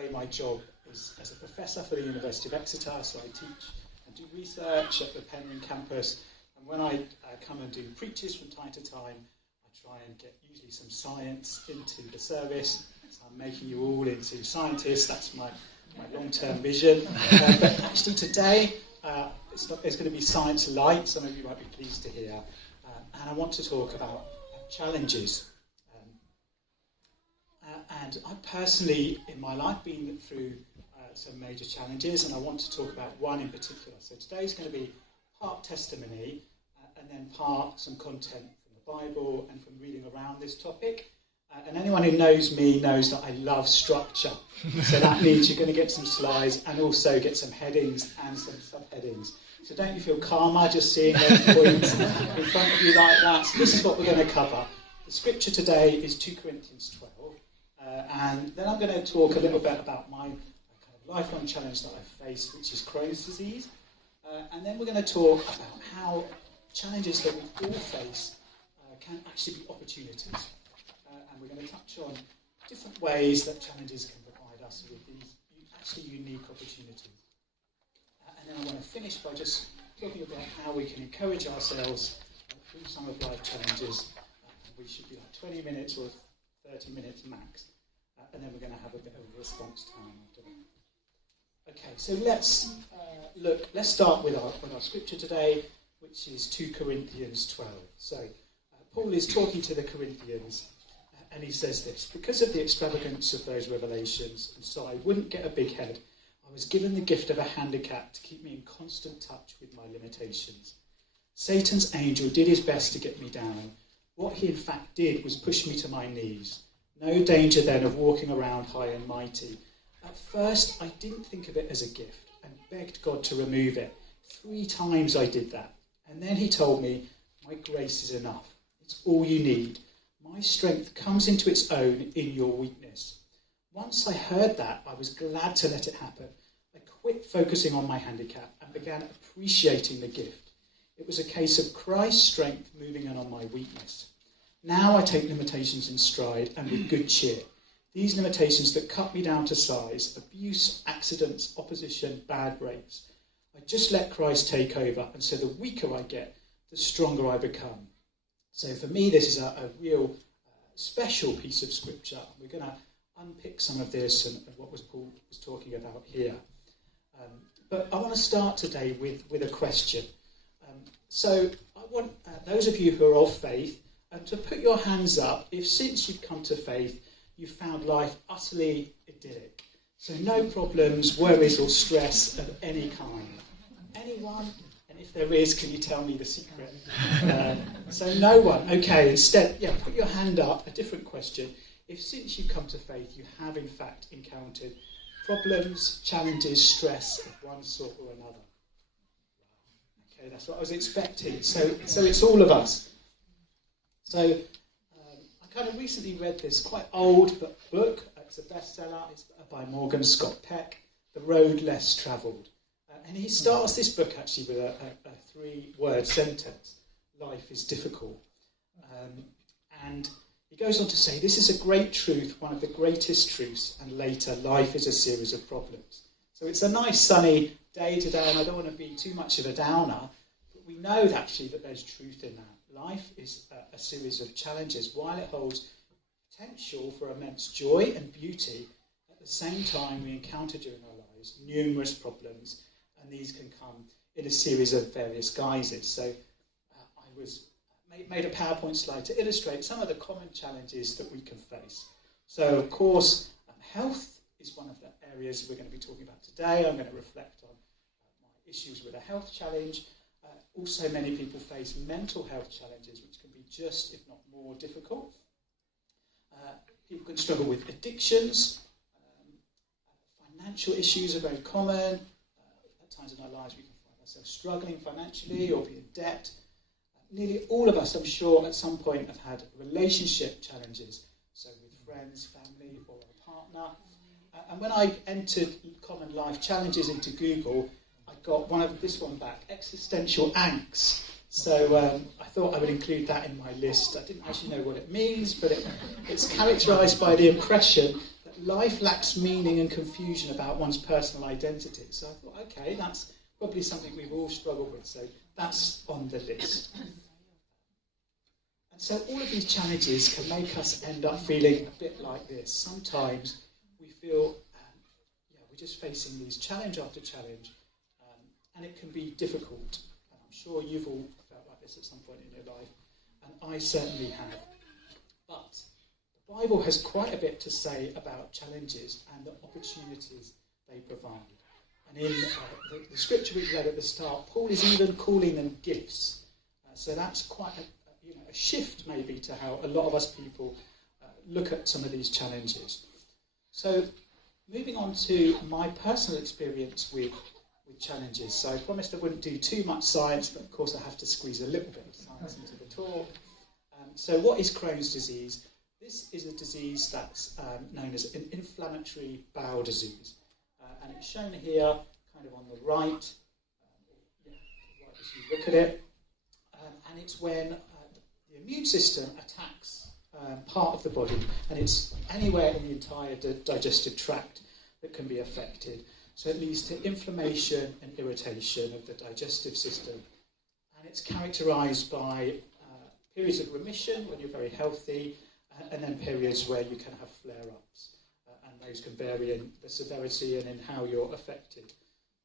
day my job is as a professor for the University of Exeter, so I teach and do research at the Penryn campus, and when I come and do preaches from time to time, I try and get usually some science into the service, so I'm making you all into scientists. That's my long-term vision. But actually today, it's going to be Science Light, some of you might be pleased to hear, and I want to talk about challenges. And I've personally, in my life, been through some major challenges, and I want to talk about one in particular. So today's going to be part testimony, and then part some content from the Bible and from reading around this topic. And anyone who knows me knows that I love structure. So that means you're going to get some slides and also get some headings and some subheadings. So don't you feel calmer just seeing those points in front of you like that? So this is what we're going to cover. The scripture today is 2 Corinthians 12. And then I'm going to talk a little bit about my kind of lifelong challenge that I've faced, which is Crohn's disease. And then we're going to talk about how challenges that we all face can actually be opportunities. And we're going to touch on different ways that challenges can provide us with these actually unique opportunities. And then I want to finish by just talking about how we can encourage ourselves through some of life challenges. We should be like 20 minutes or 30 minutes max. And then we're going to have a bit of a response time after that. Okay, so let's start with our scripture today, which is 2 Corinthians 12. So Paul is talking to the Corinthians, and he says this: because of the extravagance of those revelations, and so I wouldn't get a big head, I was given the gift of a handicap to keep me in constant touch with my limitations. Satan's angel did his best to get me down. What he in fact did was push me to my knees. No danger then of walking around high and mighty. At first, I didn't think of it as a gift and begged God to remove it. 3 times I did that. And then he told me, my grace is enough. It's all you need. My strength comes into its own in your weakness. Once I heard that, I was glad to let it happen. I quit focusing on my handicap and began appreciating the gift. It was a case of Christ's strength moving in on my weakness. Now I take limitations in stride and with good cheer. These limitations that cut me down to size, abuse, accidents, opposition, bad breaks. I just let Christ take over, and so the weaker I get, the stronger I become. So for me, this is a real special piece of scripture. We're going to unpick some of this and what Paul was talking about here. But I want to start today with a question. So I want those of you who are of faith to put your hands up if since you've come to faith, you've found life utterly idyllic. So no problems, worries or stress of any kind. Anyone? And if there is, can you tell me the secret? So no one. Okay, instead, put your hand up. A different question. If since you've come to faith, you have in fact encountered problems, challenges, stress of one sort or another. Okay, that's what I was expecting. So it's all of us. So I kind of recently read this quite old book. It's a bestseller. It's by Morgan Scott Peck, The Road Less Travelled. And he starts this book actually with a 3-word sentence: life is difficult. And he goes on to say, this is a great truth, one of the greatest truths, and later, life is a series of problems. So it's a nice sunny day today, and I don't want to be too much of a downer, but we know actually that there's truth in that. Life is a series of challenges. While it holds potential for immense joy and beauty, at the same time we encounter during our lives numerous problems, and these can come in a series of various guises. So I made a PowerPoint slide to illustrate some of the common challenges that we can face. So of course, health is one of the areas we're going to be talking about today. I'm going to reflect on my issues with a health challenge. Also, many people face mental health challenges, which can be just, if not more, difficult. People can struggle with addictions. Financial issues are very common. At times in our lives, we can find ourselves struggling financially or be in debt. Nearly all of us, I'm sure, at some point have had relationship challenges. So with friends, family, or a partner. And when I entered common life challenges into Google, I got this one back, existential angst. So I thought I would include that in my list. I didn't actually know what it means, but it's characterised by the impression that life lacks meaning and confusion about one's personal identity. So I thought, okay, that's probably something we've all struggled with, so that's on the list. And so all of these challenges can make us end up feeling a bit like this. Sometimes we feel we're just facing these challenge after challenge, and it can be difficult. And I'm sure you've all felt like this at some point in your life, and I certainly have. But the Bible has quite a bit to say about challenges and the opportunities they provide. And in the scripture we read at the start, Paul is even calling them gifts. So that's quite a shift maybe to how a lot of us people look at some of these challenges. So moving on to my personal experience with challenges. So I promised I wouldn't do too much science, but of course I have to squeeze a little bit of science into the talk. So what is Crohn's disease? This is a disease that's known as an inflammatory bowel disease. And it's shown here, kind of on the right, right as you look at it. And it's when the immune system attacks part of the body, and it's anywhere in the entire digestive tract that can be affected. So it leads to inflammation and irritation of the digestive system. And it's characterised by periods of remission when you're very healthy, and then periods where you can have flare-ups. And those can vary in the severity and in how you're affected.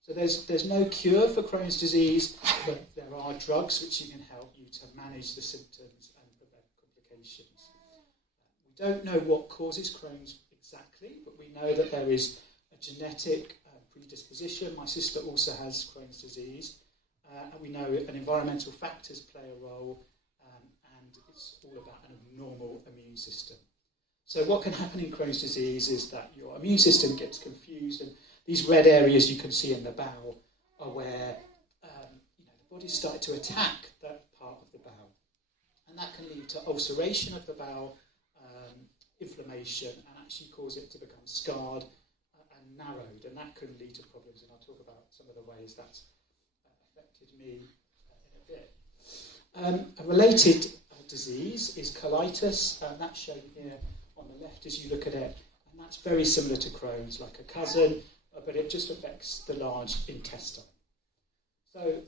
So there's no cure for Crohn's disease, but there are drugs which can help you to manage the symptoms and prevent complications. We don't know what causes Crohn's exactly, but we know that there is a genetic predisposition. My sister also has Crohn's disease, and we know an environmental factors play a role, and it's all about an abnormal immune system. So what can happen in Crohn's disease is that your immune system gets confused, and these red areas you can see in the bowel are where the body's started to attack that part of the bowel. And that can lead to ulceration of the bowel, inflammation, and actually cause it to become scarred and narrowed. And that can lead to problems, and I'll talk about some of the ways that's affected me in a bit. A related disease is colitis, and that's shown here on the left as you look at it, and that's very similar to Crohn's, like a cousin, but it just affects the large intestine. So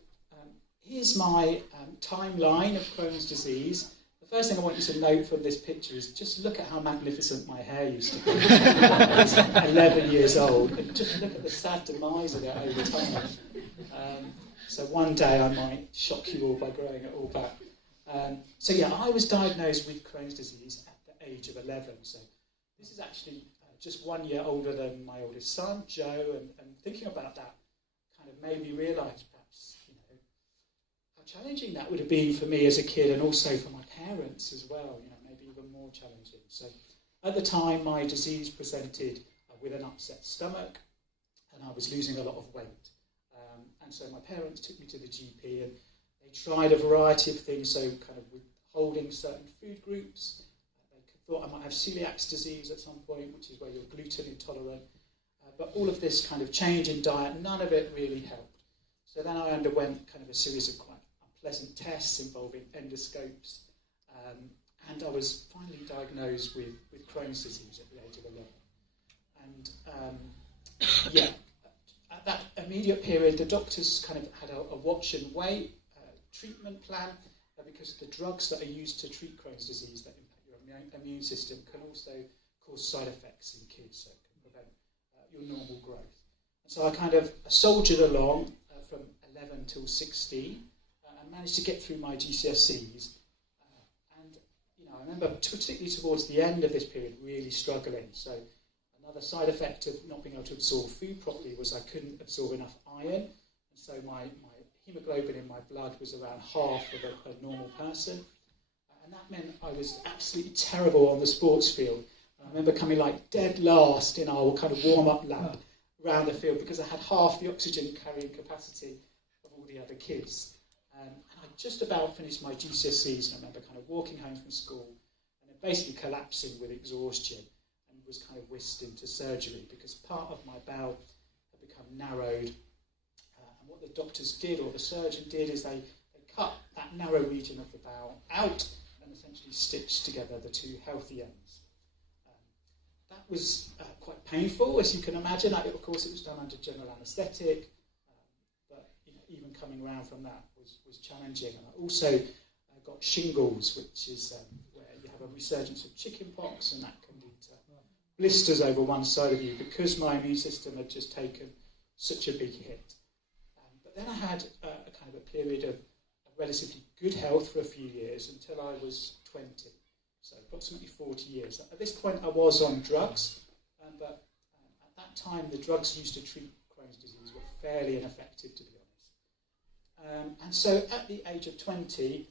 here's my timeline of Crohn's disease. The first thing I want you to note from this picture is just look at how magnificent my hair used to be. It's 11 years old, and just look at the sad demise of it over time. So one day I might shock you all by growing it all back. I was diagnosed with Crohn's disease at the age of 11. So this is actually just 1 year older than my oldest son, Joe, and thinking about that kind of made me realise perhaps, how challenging that would have been for me as a kid, and also for my parents as well, maybe even more challenging. So at the time, my disease presented with an upset stomach, and I was losing a lot of weight. And so my parents took me to the GP, and they tried a variety of things, so kind of withholding certain food groups. They thought I might have celiac disease at some point, which is where you're gluten intolerant. But all of this kind of change in diet, none of it really helped. So then I underwent kind of a series of quite unpleasant tests involving endoscopes. And I was finally diagnosed with Crohn's disease at the age of 11. And at that immediate period, the doctors kind of had a watch and wait treatment plan, because the drugs that are used to treat Crohn's disease that impact your immune system can also cause side effects in kids, so it can prevent your normal growth. And so I kind of soldiered along from 11 till 16 and managed to get through my GCSEs. I remember particularly towards the end of this period really struggling. So another side effect of not being able to absorb food properly was I couldn't absorb enough iron, and so my hemoglobin in my blood was around half of a normal person, and that meant I was absolutely terrible on the sports field. And I remember coming like dead last in our kind of warm-up lap around the field because I had half the oxygen carrying capacity of all the other kids. And I just about finished my GCSEs, and I remember kind of walking home from school and then basically collapsing with exhaustion, and was kind of whisked into surgery because part of my bowel had become narrowed. And what the doctors did, or the surgeon did, is they cut that narrow region of the bowel out and essentially stitched together the two healthy ends. That was quite painful, as you can imagine. Of course, it was done under general anaesthetic, but even coming around from that was challenging. And I also got shingles, which is where you have a resurgence of chickenpox, and that can lead to blisters over one side of you because my immune system had just taken such a big hit. But then I had a kind of a period of relatively good health for a few years until I was 20, so approximately 40 years. At this point I was on drugs, but at that time the drugs used to treat Crohn's disease were fairly ineffective, to be honest. And so at the age of 20,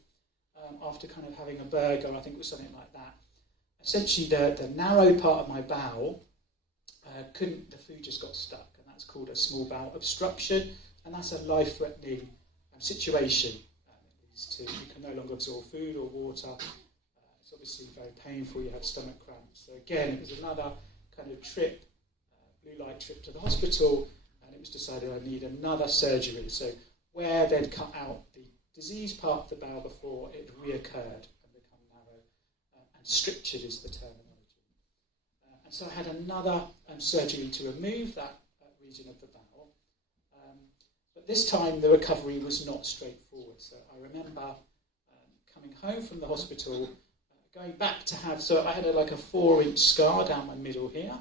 after kind of having a burger, I think it was something like that, essentially the narrow part of my bowel, the food just got stuck, and that's called a small bowel obstruction, and that's a life-threatening situation. You can no longer absorb food or water. It's obviously very painful. You have stomach cramps. So again, it was another kind of trip, blue light trip to the hospital, and it was decided I need another surgery. So where they'd cut out the disease part of the bowel before, it reoccurred and become narrow, and strictured is the terminology. And so I had another surgery to remove that region of the bowel. But this time the recovery was not straightforward. So I remember coming home from the hospital, going back to so I had a 4-inch scar down my middle here,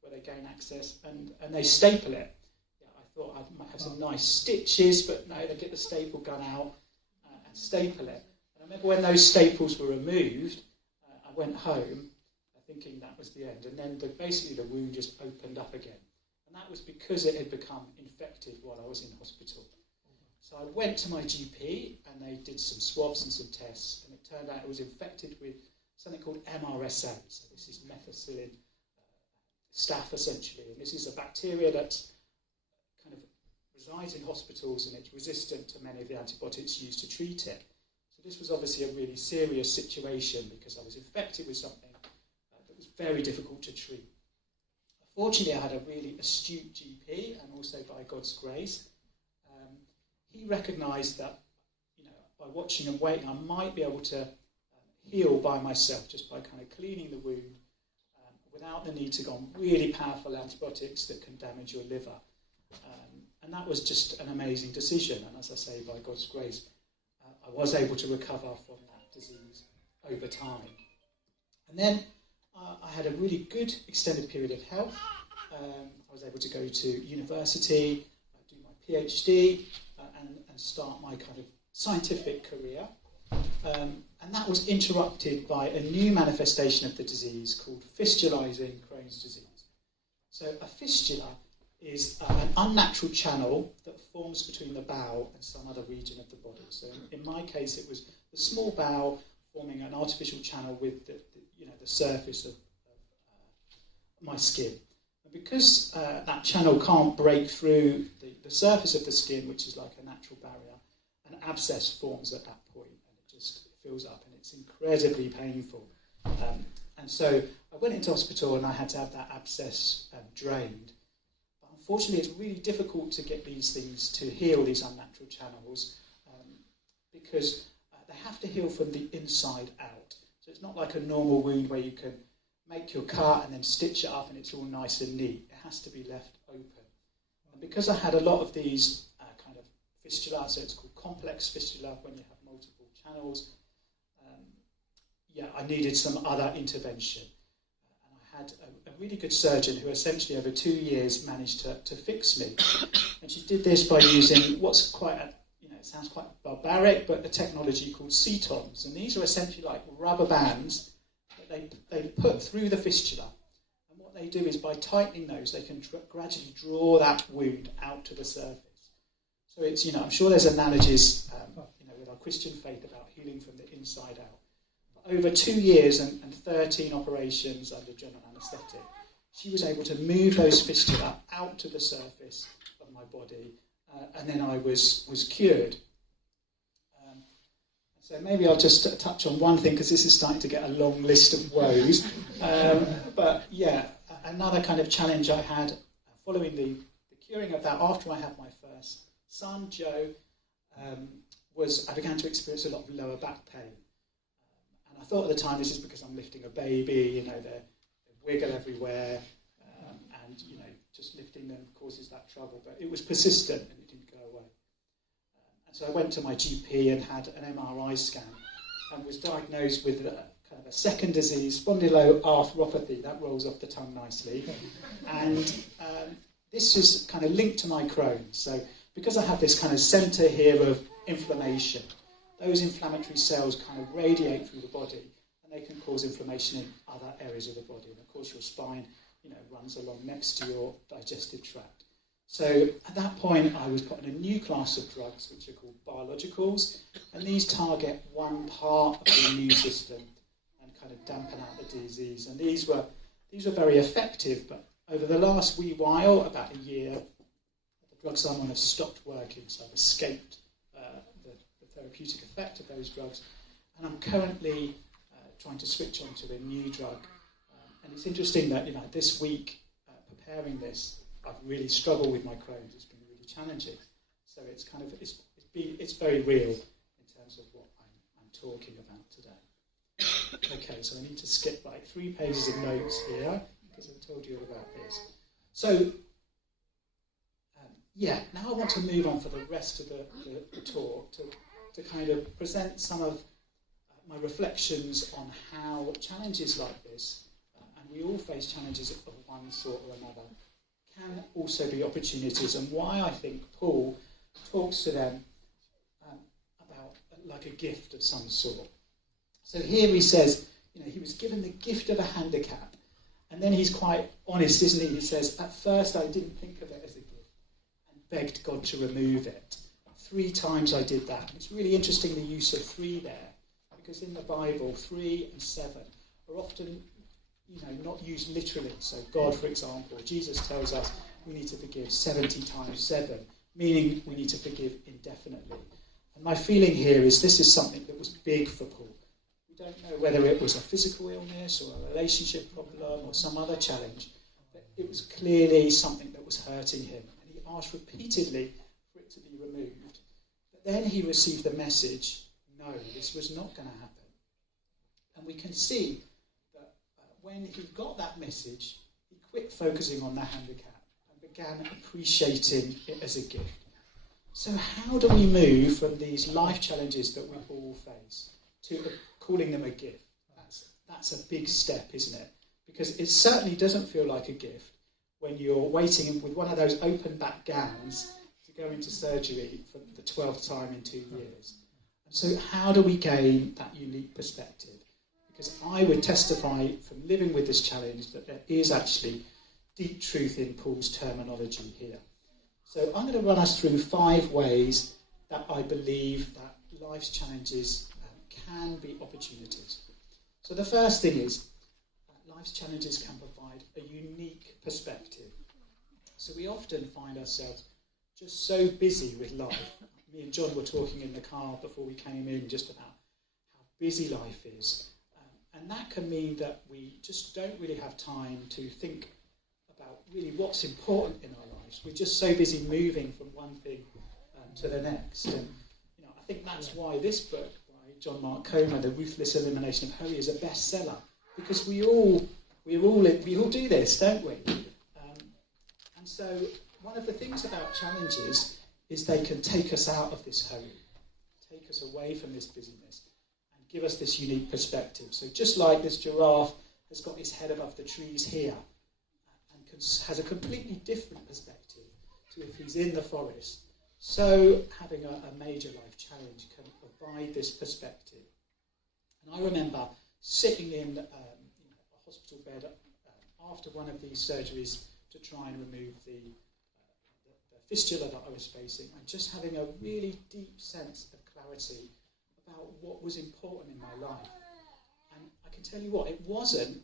where they gain access, and they staple it. I thought I might have some nice stitches, but no, they get the staple gun out and staple it. And I remember when those staples were removed, I went home thinking that was the end, and then basically the wound just opened up again. And that was because it had become infected while I was in hospital. So I went to my GP and they did some swabs and some tests, and it turned out it was infected with something called MRSA. So this is methicillin staph, essentially. And this is a bacteria that kind of resides in hospitals, and it's resistant to many of the antibiotics used to treat it. So this was obviously a really serious situation because I was infected with something that was very difficult to treat. Fortunately, I had a really astute GP, and also by God's grace, he recognised that, by watching and waiting, I might be able to heal by myself, just by kind of cleaning the wound, without the need to go on really powerful antibiotics that can damage your liver. And that was just an amazing decision. And as I say, by God's grace, I was able to recover from that disease over time. And then I had a really good extended period of health. I was able to go to university, do my PhD, and start my kind of scientific career. And that was interrupted by a new manifestation of the disease called fistulizing Crohn's disease. So a fistula is an unnatural channel that forms between the bowel and some other region of the body. So in my case, it was the small bowel forming an artificial channel with the surface of my skin. And because that channel can't break through the surface of the skin, which is like a natural barrier, an abscess forms at that point, and it just fills up, and it's incredibly painful. And so I went into hospital, and I had to have that abscess drained. But unfortunately, it's really difficult to get these things to heal, these unnatural channels, because they have to heal from the inside out. So it's not like a normal wound where you can make your cut and then stitch it up and it's all nice and neat. It has to be left open. And because I had a lot of these kind of fistula, so it's called complex fistula when you have multiple channels, I needed some other intervention. And I had a really good surgeon who essentially over 2 years managed to fix me. And she did this by using what's quite it sounds quite barbaric, but a technology called CTOMs. And these are essentially like rubber bands that they put through the fistula. And what they do is by tightening those, they can gradually draw that wound out to the surface. So it's, I'm sure there's analogies, with our Christian faith about healing from the inside out. But over 2 years and 13 operations under general anaesthetic, she was able to move those fistula out to the surface of my body. And then I was cured. So maybe I'll just touch on one thing, because this is starting to get a long list of woes. But another kind of challenge I had following the curing of that, after I had my first son, Joe, was I began to experience a lot of lower back pain. And I thought at the time, this is because I'm lifting a baby, they're wiggle everywhere, and just lifting them causes that trouble. But it was persistent and it didn't go away. And so I went to my GP and had an MRI scan and was diagnosed with kind of a second disease, spondyloarthropathy. That rolls off the tongue nicely. And this is kind of linked to my Crohn's. So because I have this kind of centre here of inflammation, those inflammatory cells kind of radiate through the body and they can cause inflammation in other areas of the body. And of course your spine, runs along next to your digestive tract. So at that point I was put on a new class of drugs which are called biologicals, and these target one part of the immune system and kind of dampen out the disease. And these were very effective, but over the last wee while, about a year, the drugs I'm on have stopped working, so I've escaped the therapeutic effect of those drugs, and I'm currently trying to switch on to a new drug. And it's interesting that this week, preparing this, I've really struggled with my Crohn's. It's been really challenging. So it's kind of it's very real in terms of what I'm talking about today. Okay, so I need to skip like 3 pages of notes here because I've told you all about this. So now I want to move on for the rest of the talk to kind of present some of my reflections on how challenges like this, and we all face challenges of one sort or another, can also be opportunities, and why I think Paul talks to them about like a gift of some sort. So here he says, he was given the gift of a handicap, and then he's quite honest, isn't he? He says, at first I didn't think of it as a gift and begged God to remove it. 3 times I did that. It's really interesting the use of 3 there, because in the Bible 3 and 7 are often not used literally. So God, for example, Jesus tells us we need to forgive 70 times 7, meaning we need to forgive indefinitely. And my feeling here is this is something that was big for Paul. We don't know whether it was a physical illness or a relationship problem or some other challenge, but it was clearly something that was hurting him. And he asked repeatedly for it to be removed. But then he received the message, no, this was not going to happen. And we can see when he got that message, he quit focusing on the handicap and began appreciating it as a gift. So how do we move from these life challenges that we all face to calling them a gift? That's a big step, isn't it? Because it certainly doesn't feel like a gift when you're waiting with one of those open back gowns to go into surgery for the 12th time in 2 years. And so how do we gain that unique perspective? Because I would testify from living with this challenge that there is actually deep truth in Paul's terminology here. So I'm going to run us through 5 ways that I believe that life's challenges can be opportunities. So the first thing is life's challenges can provide a unique perspective. So we often find ourselves just so busy with life. Me and John were talking in the car before we came in just about how busy life is. And that can mean that we just don't really have time to think about really what's important in our lives. We're just so busy moving from one thing to the next. And I think that's why this book by John Mark Comer, The Ruthless Elimination of Hurry, is a bestseller. Because we all do this, don't we? And so one of the things about challenges is they can take us out of this hurry, take us away from this busyness, give us this unique perspective. So just like this giraffe has got his head above the trees here and has a completely different perspective to if he's in the forest, so having a major life challenge can provide this perspective. And I remember sitting in a hospital bed after one of these surgeries to try and remove the fistula that I was facing, and just having a really deep sense of clarity about what was important in my life. And I can tell you what, it wasn't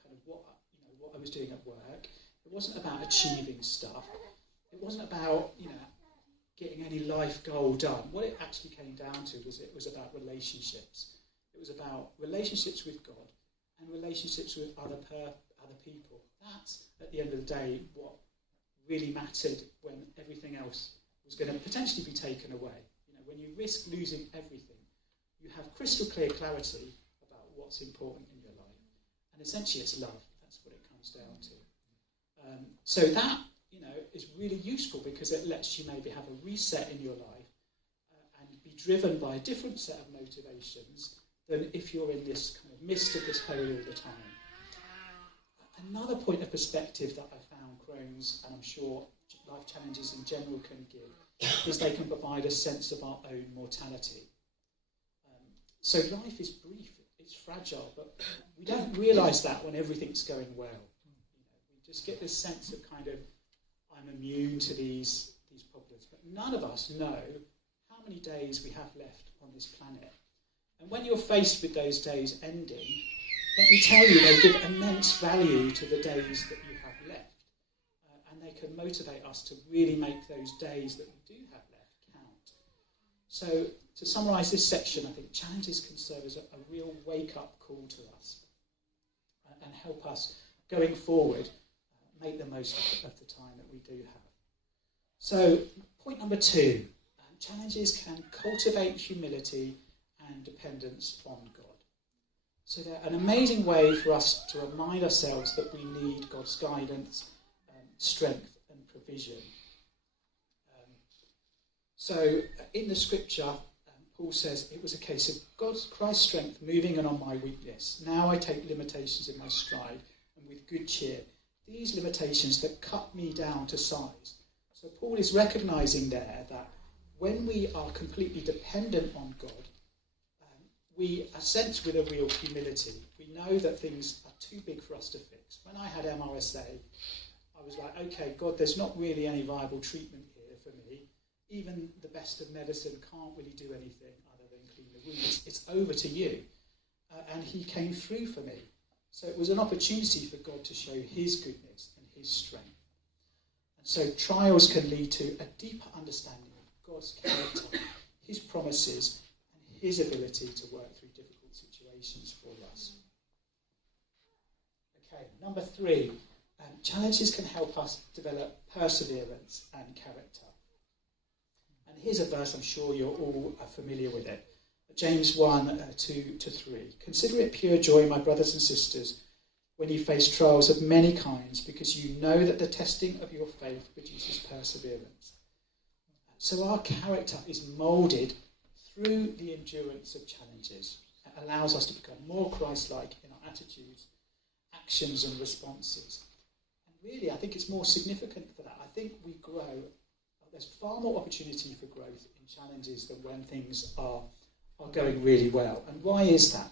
kind of what I was doing at work. It wasn't about achieving stuff. It wasn't about getting any life goal done. What it actually came down to was it was about relationships. It was about relationships with God and relationships with other people. That's at the end of the day what really mattered when everything else was going to potentially be taken away. When you risk losing everything, you have crystal clear clarity about what's important in your life. And essentially it's love. That's what it comes down to. So that, is really useful because it lets you maybe have a reset in your life and be driven by a different set of motivations than if you're in this kind of midst of this hole all the time. Another point of perspective that I found Crohn's, and I'm sure life challenges in general can give, is they can provide a sense of our own mortality. So life is brief, it's fragile, but we don't realise that when everything's going well. We just get this sense of kind of, I'm immune to these problems. But none of us know how many days we have left on this planet. And when you're faced with those days ending, let me tell you, they give immense value to the days that you have left. And they can motivate us to really make those days that we do have left count. So to summarise this section, I think challenges can serve as a real wake-up call to us and help us going forward make the most of the time that we do have. So point number 2, challenges can cultivate humility and dependence on God. So they're an amazing way for us to remind ourselves that we need God's guidance, strength and provision. So in the scripture, Paul says it was a case of Christ's strength moving in on my weakness. Now I take limitations in my stride and with good cheer. These limitations that cut me down to size. So Paul is recognising there that when we are completely dependent on God, we are sent with a real humility. We know that things are too big for us to fix. When I had MRSA, I was like, okay, God, there's not really any viable treatment here for me. Even the best of medicine can't really do anything other than clean the wounds. It's over to you. And he came through for me. So it was an opportunity for God to show his goodness and his strength. And so trials can lead to a deeper understanding of God's character, his promises, and his ability to work through difficult situations for us. Okay, number 3, challenges can help us develop perseverance and character. And here's a verse, I'm sure you're all familiar with it. James 1, 2-3. Consider it pure joy, my brothers and sisters, when you face trials of many kinds, because you know that the testing of your faith produces perseverance. So our character is moulded through the endurance of challenges. It allows us to become more Christ-like in our attitudes, actions and responses. And really, I think it's more significant for that. I think we grow. There's far more opportunity for growth in challenges than when things are going really well. And why is that?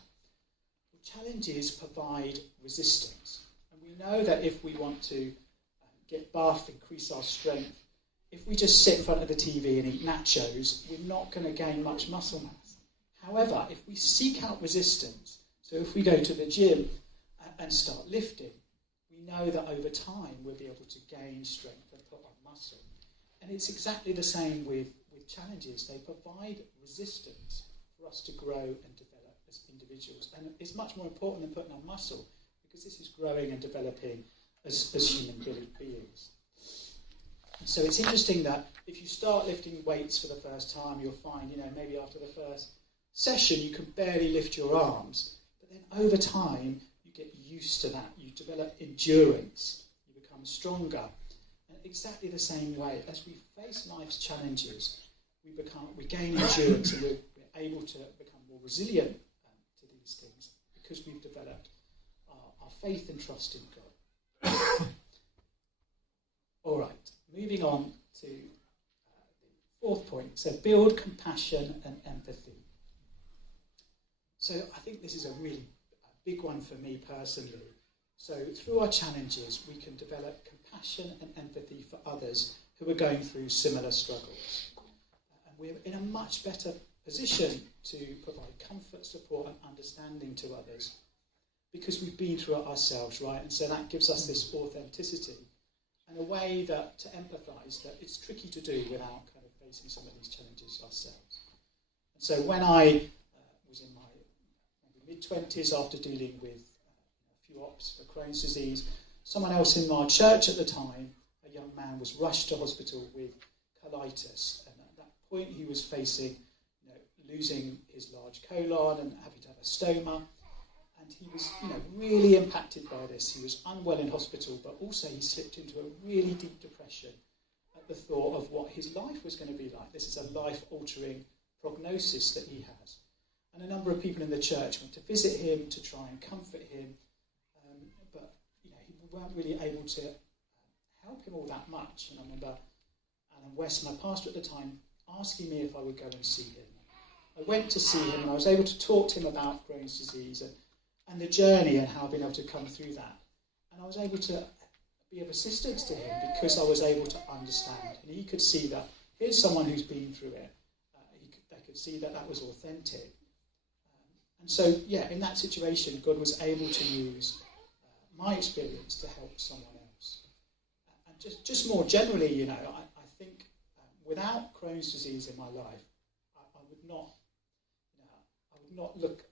Well, challenges provide resistance. And we know that if we want to get buff, increase our strength, if we just sit in front of the TV and eat nachos, we're not going to gain much muscle mass. However, if we seek out resistance, so if we go to the gym and start lifting, we know that over time we'll be able to gain strength and put on muscle. And it's exactly the same with challenges. They provide resistance for us to grow and develop as individuals. And it's much more important than putting on muscle, because this is growing and developing as human beings. And so it's interesting that if you start lifting weights for the first time, you'll find, maybe after the first session you can barely lift your arms. But then over time, you get used to that. You develop endurance. You become stronger. And exactly the same way, as we face life's challenges, we gain endurance, and we're able to become more resilient to these things because we've developed our faith and trust in God. All right, moving on to the 4th point. So build compassion and empathy. So I think this is a really big one for me personally. So through our challenges, we can develop compassion and empathy for others who are going through similar struggles. And we're in a much better position to provide comfort, support and understanding to others because we've been through it ourselves, right? And so that gives us this authenticity and a way that to empathise that it's tricky to do without kind of facing some of these challenges ourselves. And so when I was in my mid-20s after dealing with a few ops for Crohn's disease, someone else in my church at the time, a young man, was rushed to hospital with colitis. And at that point he was facing losing his large colon and having to have a stoma. And he was, really impacted by this. He was unwell in hospital, but also he slipped into a really deep depression at the thought of what his life was going to be like. This is a life-altering prognosis that he has. And a number of people in the church went to visit him to try and comfort him, but he weren't really able to help him all that much. And I remember Alan West, my pastor at the time, asking me if I would go and see him. I went to see him, and I was able to talk to him about Crohn's disease and the journey and how I've been able to come through that. And I was able to be of assistance to him because I was able to understand. And he could see that here's someone who's been through it. They could see that that was authentic. And so, in that situation, God was able to use my experience to help someone else. And just more generally, I think without Crohn's disease in my life, I would not look.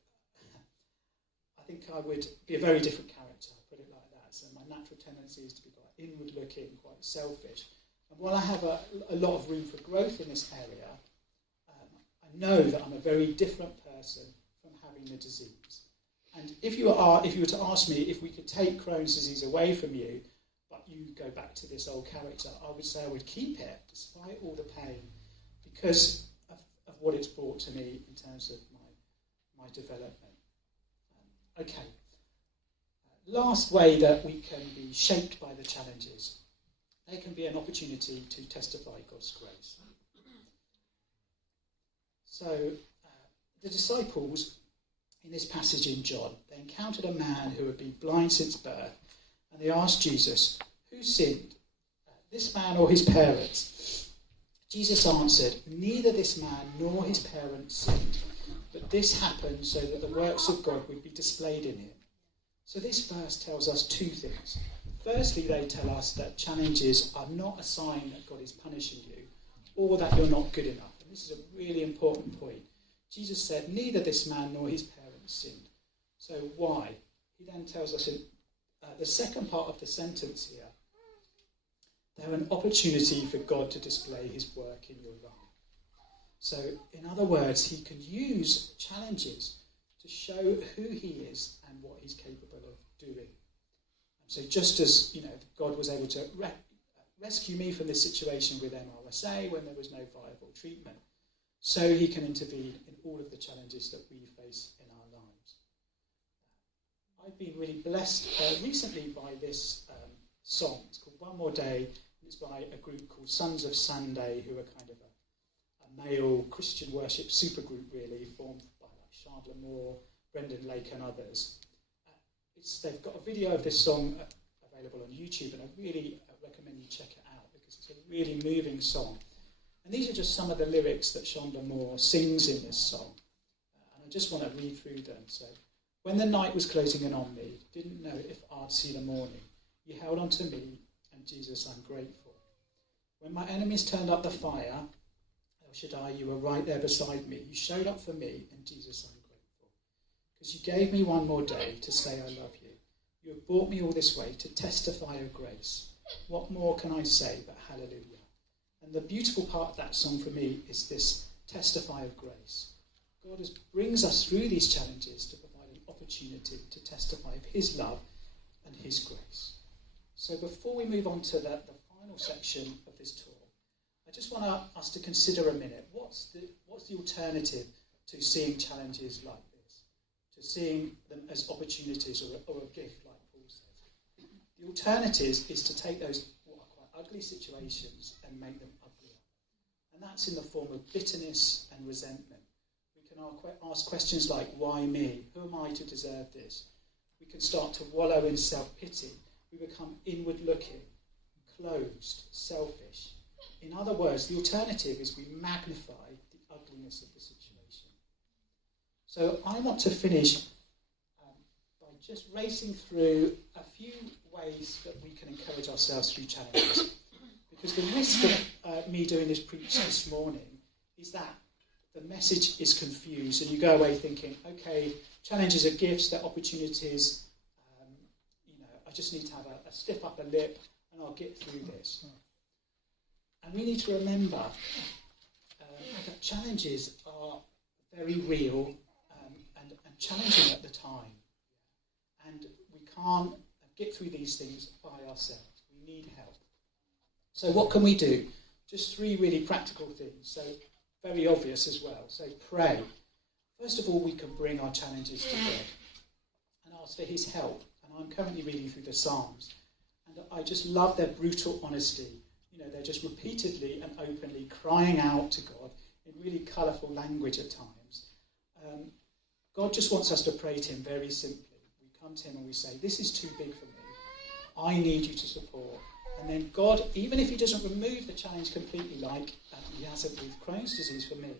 I think I would be a very different character, put it like that. So my natural tendency is to be quite inward-looking, quite selfish. And while I have a lot of room for growth in this area, I know that I'm a very different person from having the disease. And if you were to ask me if we could take Crohn's disease away from you, but you go back to this old character, I would say I would keep it, despite all the pain, because of what it's brought to me in terms of my development. Okay. Last way that we can be shaped by the challenges. They can be an opportunity to testify God's grace. So, the disciples, in this passage in John, they encountered a man who had been blind since birth, and they asked Jesus, who sinned, this man or his parents? Jesus answered, neither this man nor his parents sinned, but this happened so that the works of God would be displayed in him. So this verse tells us two things. Firstly, they tell us that challenges are not a sign that God is punishing you or that you're not good enough. And this is a really important point. Jesus said, neither this man nor his parents sinned. So why? He then tells us in the second part of the sentence here, they're an opportunity for God to display his work in your life. So, in other words, he can use challenges to show who he is and what he's capable of doing. So just as, God was able to rescue me from this situation with MRSA when there was no viable treatment, so he can intervene in all of the challenges that we face in our lives. I've been really blessed recently by this song. It's called One More Day. It's by a group called Sons of Sunday, who are kind of a male Christian worship supergroup, really, formed by Chandler Moore, Brendan Lake and others. They've got a video of this song available on YouTube, and I really recommend you check it out because it's a really moving song. And these are just some of the lyrics that Chandler Moore sings in this song. And I just want to read through them. So, when the night was closing in on me, didn't know if I'd see the morning. You held on to me, and Jesus, I'm grateful. When my enemies turned up the fire, El Shaddai, you were right there beside me. You showed up for me, and Jesus, I'm grateful. Because you gave me one more day to say I love you. You have brought me all this way to testify of grace. What more can I say but hallelujah? And the beautiful part of that song for me is this testify of grace. God brings us through these challenges to provide an opportunity to testify of his love and his grace. So before we move on to the final section of this talk, I just want us to consider a minute, what's the alternative to seeing challenges like this, to seeing them as opportunities or a gift, like Paul says. The alternative is to take those what are quite ugly situations and make them uglier. And that's in the form of bitterness and resentment. We can ask questions like, why me? Who am I to deserve this? We can start to wallow in self-pity. We become inward-looking, closed, selfish. In other words, the alternative is we magnify the ugliness of the situation. So I want to finish by just racing through a few ways that we can encourage ourselves through challenges. Because the risk of me doing this preach this morning is that the message is confused and you go away thinking, okay, challenges are gifts, they're opportunities, I just need to have a stiff upper lip and I'll get through this. And we need to remember that challenges are very real and challenging at the time. and we can't get through these things by ourselves. We need help. So what can we do? Just 3 really practical things. So very obvious as well. So pray. First of all, we can bring our challenges to God and ask for his help. And I'm currently reading through the Psalms, and I just love their brutal honesty. They're just repeatedly and openly crying out to God in really colourful language at times. God just wants us to pray to him very simply. We come to him and we say, this is too big for me. I need you to support. And then God, even if he doesn't remove the challenge completely like he hasn't with Crohn's disease for me,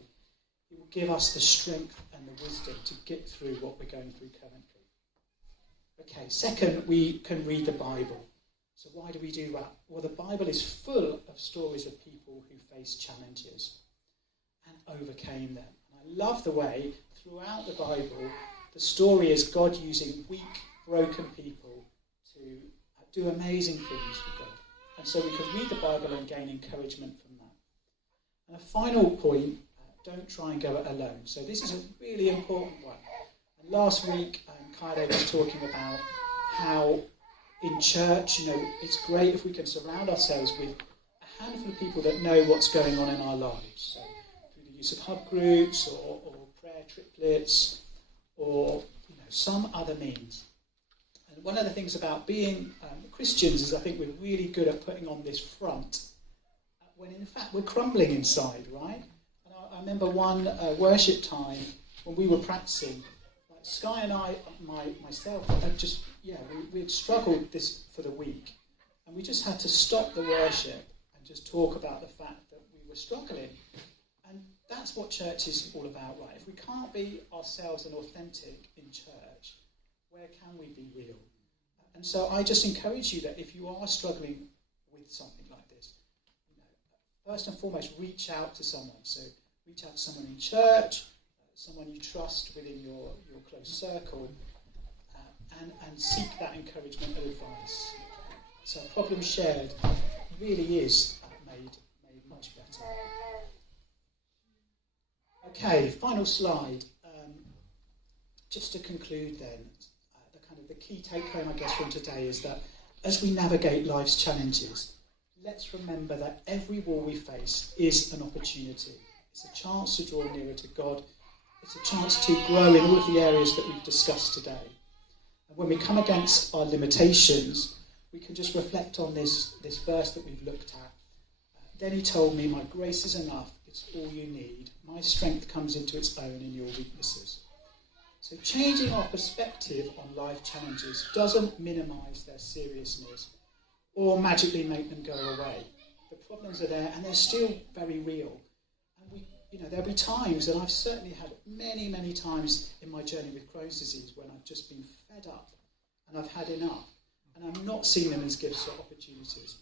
he will give us the strength and the wisdom to get through what we're going through currently. Okay, second, we can read the Bible. So why do we do that? Well, the Bible is full of stories of people who faced challenges and overcame them. And I love the way, throughout the Bible, the story is God using weak, broken people to do amazing things for God. And so we can read the Bible and gain encouragement from that. And a final point, don't try and go it alone. So this is a really important one. And last week, Kaide was talking about how in church, it's great if we can surround ourselves with a handful of people that know what's going on in our lives. So through the use of hub groups or prayer triplets or some other means. And one of the things about being Christians is I think we're really good at putting on this front when in fact we're crumbling inside, right? And I remember one worship time when we were practicing, Sky and I, myself, we had struggled this for the week, and we just had to stop the worship and just talk about the fact that we were struggling. And that's what church is all about, right? If we can't be ourselves and authentic in church, where can we be real? And so I just encourage you that if you are struggling with something like this, first and foremost, reach out to someone. So reach out to someone in church, someone you trust within your close circle, and seek that encouragement and advice. So problem shared really is made much better. Okay, final slide. Just to conclude then, the key take-home, I guess, from today is that as we navigate life's challenges, let's remember that every wall we face is an opportunity. It's a chance to draw nearer to God. It's a chance to grow in all of the areas that we've discussed today. And when we come against our limitations, we can just reflect on this verse that we've looked at. Then he told me, my grace is enough, it's all you need. My strength comes into its own in your weaknesses. So changing our perspective on life challenges doesn't minimise their seriousness or magically make them go away. The problems are there and they're still very real. There'll be times, and I've certainly had many, many times in my journey with Crohn's disease when I've just been fed up and I've had enough. And I'm not seeing them as gifts or opportunities.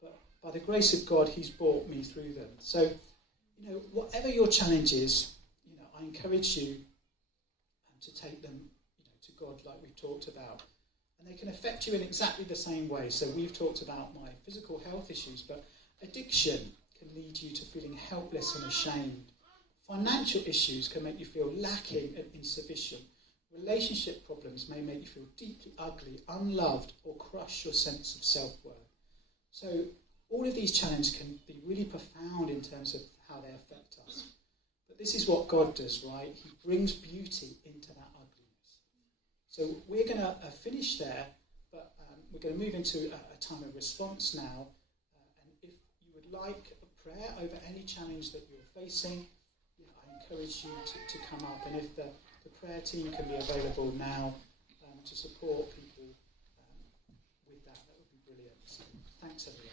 But by the grace of God, he's brought me through them. So, whatever your challenge is, I encourage you to take them to God like we've talked about. And they can affect you in exactly the same way. So we've talked about my physical health issues, but addiction can lead you to feeling helpless and ashamed. Financial issues can make you feel lacking and insufficient. Relationship problems may make you feel deeply ugly, unloved, or crush your sense of self-worth. So all of these challenges can be really profound in terms of how they affect us. But this is what God does, right? He brings beauty into that ugliness. So we're going to finish there, but we're going to move into a time of response now. And if you would like a prayer over any challenge that you're facing, I encourage you to come up. And if the prayer team can be available now to support people with that would be brilliant. So thanks, everyone.